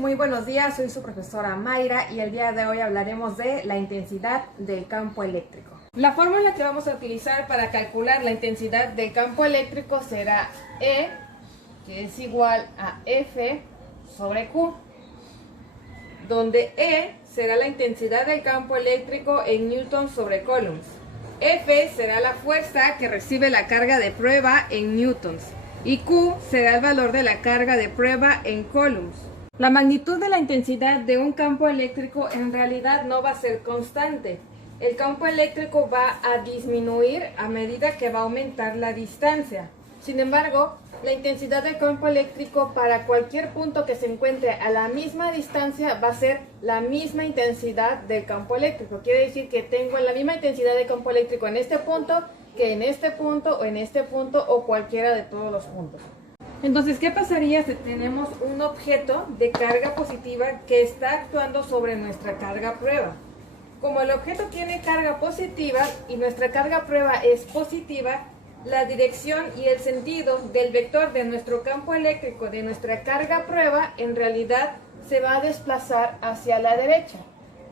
muy buenos días, soy su profesora Mayra y el día de hoy hablaremos de la intensidad del campo eléctrico. La fórmula que vamos a utilizar para calcular la intensidad del campo eléctrico será E, que es igual a F sobre Q, donde E será la intensidad del campo eléctrico en newtons sobre coulombs. F será la fuerza que recibe la carga de prueba en newtons y Q será el valor de la carga de prueba en coulombs. La magnitud de la intensidad de un campo eléctrico en realidad no va a ser constante. El campo eléctrico va a disminuir a medida que va a aumentar la distancia. Sin embargo, la intensidad del campo eléctrico para cualquier punto que se encuentre a la misma distancia va a ser la misma intensidad del campo eléctrico. Quiere decir que tengo la misma intensidad de campo eléctrico en este punto que en este punto o en este punto o cualquiera de todos los puntos. Entonces, ¿qué pasaría si tenemos un objeto de carga positiva que está actuando sobre nuestra carga prueba? Como el objeto tiene carga positiva y nuestra carga prueba es positiva, la dirección y el sentido del vector de nuestro campo eléctrico, de nuestra carga prueba, en realidad se va a desplazar hacia la derecha,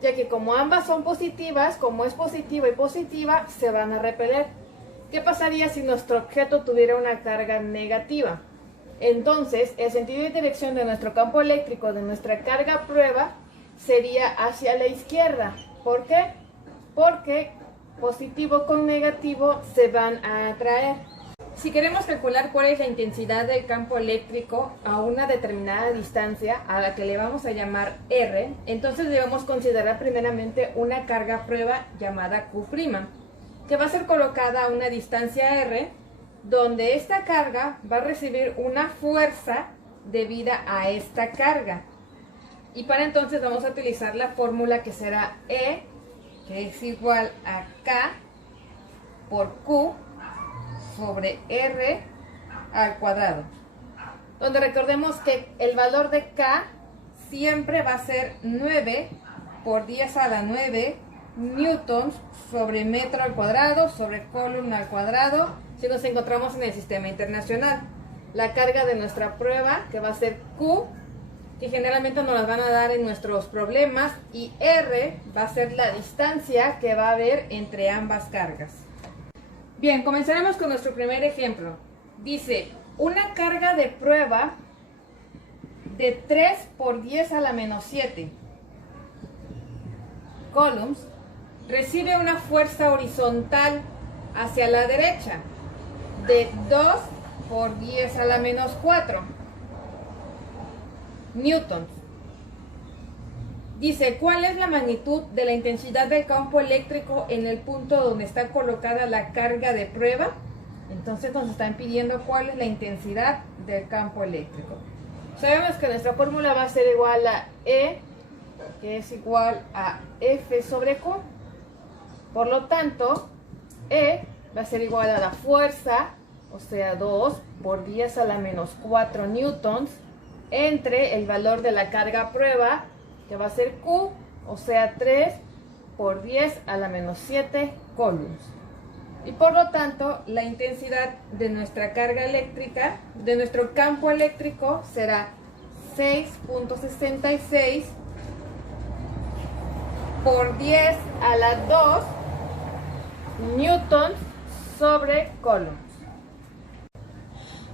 ya que como ambas son positivas, como es positiva y positiva, se van a repeler. ¿Qué pasaría si nuestro objeto tuviera una carga negativa? Entonces, el sentido y dirección de nuestro campo eléctrico, de nuestra carga prueba, sería hacia la izquierda. ¿Por qué? Porque positivo con negativo se van a atraer. Si queremos calcular cuál es la intensidad del campo eléctrico a una determinada distancia, a la que le vamos a llamar R, entonces debemos considerar primeramente una carga prueba llamada Q', que va a ser colocada a una distancia R, donde esta carga va a recibir una fuerza debida a esta carga. Y para entonces vamos a utilizar la fórmula que será E, que es igual a K por Q sobre R al cuadrado. Donde recordemos que el valor de K siempre va a ser 9 por 10 a la 9 newtons sobre metro al cuadrado sobre coulomb al cuadrado si nos encontramos en el sistema internacional. La carga de nuestra prueba, que va a ser Q, que generalmente nos las van a dar en nuestros problemas, y R va a ser la distancia que va a haber entre ambas cargas. Bien, comenzaremos con nuestro primer ejemplo. Dice, una carga de prueba de 3 por 10 a la menos 7 coulombs recibe una fuerza horizontal hacia la derecha de 2 por 10 a la menos 4 newtons. Dice, ¿cuál es la magnitud de la intensidad del campo eléctrico en el punto donde está colocada la carga de prueba? Entonces nos están pidiendo cuál es la intensidad del campo eléctrico. Sabemos que nuestra fórmula va a ser igual a E, que es igual a F sobre Q. Por lo tanto, E va a ser igual a la fuerza, o sea 2 por 10 a la menos 4 newtons, entre el valor de la carga prueba, que va a ser Q, o sea 3 por 10 a la menos 7 coulombs. Y por lo tanto, la intensidad de nuestra carga eléctrica, de nuestro campo eléctrico, será 6.66 por 10 a la 2 newtons sobre coulombs.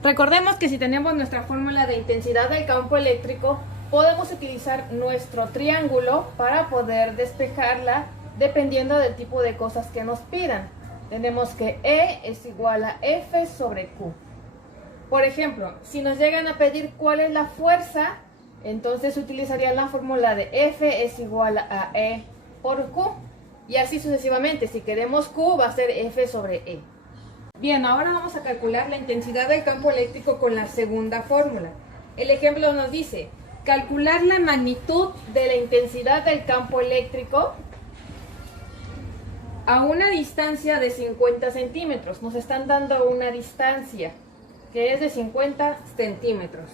Recordemos que si tenemos nuestra fórmula de intensidad del campo eléctrico, podemos utilizar nuestro triángulo para poder despejarla dependiendo del tipo de cosas que nos pidan. Tenemos que E es igual a F sobre Q. Por ejemplo, si nos llegan a pedir cuál es la fuerza, entonces utilizarían la fórmula de F es igual a E por Q. Y así sucesivamente. Si queremos Q, va a ser F sobre E. Bien, ahora vamos a calcular la intensidad del campo eléctrico con la segunda fórmula. El ejemplo nos dice, calcular la magnitud de la intensidad del campo eléctrico a una distancia de 50 centímetros. Nos están dando una distancia que es de 50 centímetros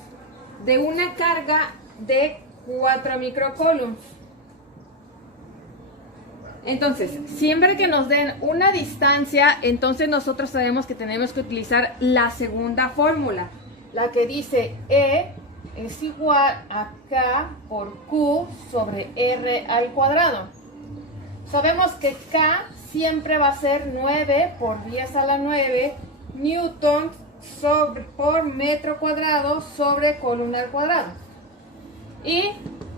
de una carga de 4 microcoulombs. Entonces, siempre que nos den una distancia, entonces nosotros sabemos que tenemos que utilizar la segunda fórmula, la que dice E es igual a K por Q sobre R al cuadrado. Sabemos que K siempre va a ser 9 por 10 a la 9 newtons por metro cuadrado sobre columna al cuadrado. Y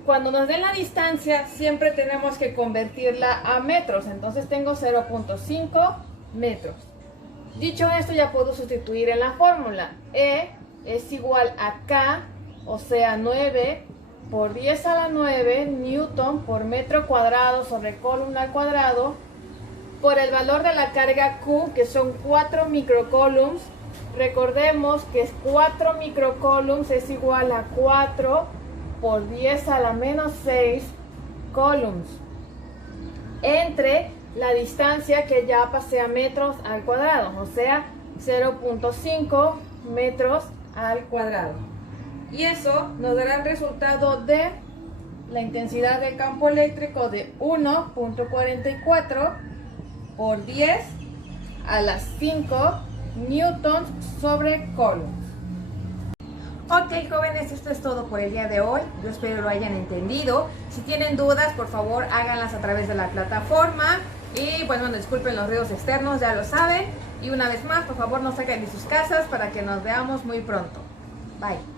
cuando nos den la distancia siempre tenemos que convertirla a metros, entonces tengo 0.5 metros. Dicho esto, ya puedo sustituir en la fórmula. E es igual a K, o sea 9 por 10 a la 9 newton por metro cuadrado sobre columna al cuadrado, por el valor de la carga Q, que son 4 microcoulombs. Recordemos que 4 microcoulombs es igual a 4 por 10 a la menos 6 coulombs, entre la distancia que ya pasé a metros al cuadrado, o sea 0.5 metros al cuadrado. Y eso nos dará el resultado de la intensidad del campo eléctrico de 1.44 por 10 a las 5 newtons sobre coulomb. Ok, jóvenes, esto es todo por el día de hoy. Yo espero lo hayan entendido. Si tienen dudas, por favor, háganlas a través de la plataforma. Y bueno, disculpen los ruidos externos, ya lo saben. Y una vez más, por favor, no salgan de sus casas para que nos veamos muy pronto. Bye.